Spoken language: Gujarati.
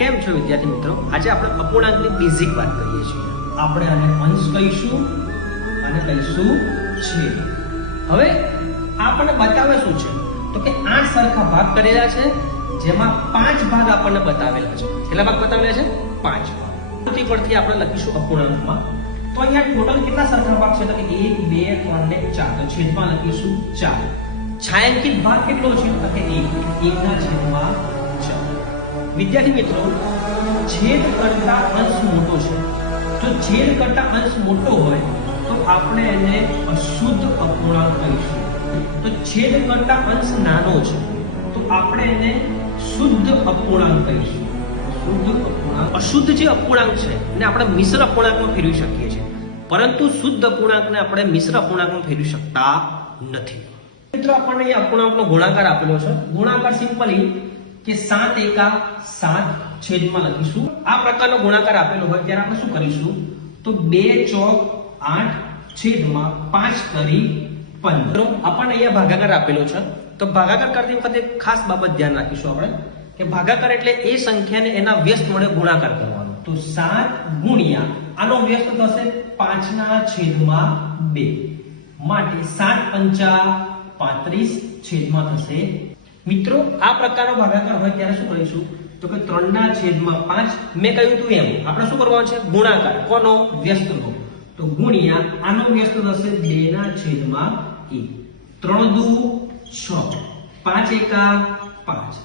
કેમ છો વિદ્યાર્થી મિત્રો? આજે આપણે અપૂર્ણાંકની બેઝિક વાત કરીએ છીએ. આપણે આને અંશ કહીશું અને કહીશું છેદ. હવે આપણને બતાવે શું છે તો કે 8 સરખા ભાગ કરેલા છે, જેમાં 5 ભાગ આપણને બતાવેલા છે. કેટલા ભાગ બતાવેલા છે? 5 ભાગ. પરથી આપણે લખીશું અપૂર્ણાંકમાં. તો અહીંયા ટોટલ કેટલા સરખા ભાગ છે? તો કે 1 2 3 ને 4. તો છેદમાં લખીશું 4. છાयांકિત ભાગ કેટલો છે? તો કે 1 ના છેદમાં 4. વિદ્યાર્થી મિત્રો, છેદ કરતા અંશ મોટો છે. જો છેદ કરતા અંશ મોટો હોય તો આપણે એને અશુદ્ધ અપૂર્ણાંક કહીશું. તો છેદ કરતા અંશ નાનો છે તો આપણે એને શુદ્ધ અપૂર્ણાંક કહીશું. શુદ્ધ અપૂર્ણાંક. અશુદ્ધ જે અપૂર્ણાંક છે એને આપણે મિશ્ર અપૂર્ણાંકમાં ફેરવી શકીએ છીએ, પરંતુ શુદ્ધ અપૂર્ણાંકને આપણે મિશ્ર અપૂર્ણાંકમાં ફેરવી શકતા નથી. મિત્રો, આપણને અહીં અપૂર્ણાંકનો ગુણાકાર આપેલો છે. ગુણાકાર સિમ્પલી કે 7 એકા 7 છેદમાં લખીશું. આ પ્રકારનો ગુણાકાર આપેલો હોય ત્યારે આપણે શું કરીશું તો 2 ચોક 8 છેદમાં 5 કરી 15. આપણને અહીંયા ભાગાકાર આપેલો છે તો ભાગાકાર કરતી વખતે ખાસ બાબત ધ્યાન રાખીશું આપણે કે ભાગાકાર એટલે એ સંખ્યાને એના વ્યસ્ત વડે ગુણાકાર કરવાનો. તો 7 ગુણ્યા આનો વ્યસ્ત થશે 5 ના છેદમાં 2 માટે 7 પંચા 35 છેદમાં થશે. મિત્રો, આ પ્રકારનો ભાગાકાર હોય ત્યારે શું કરીશું તો કે 3 ના છેદમાં 5. મેં કહ્યું હતું એમ આપણે શું કરવાનું છે? ગુણાકાર. કોનો? વ્યસ્તનો. તો ગુણ્યા આનો વ્યસ્ત થશે 2 ના છેદમાં 1. 3 દુ 6, 5 એકા 5.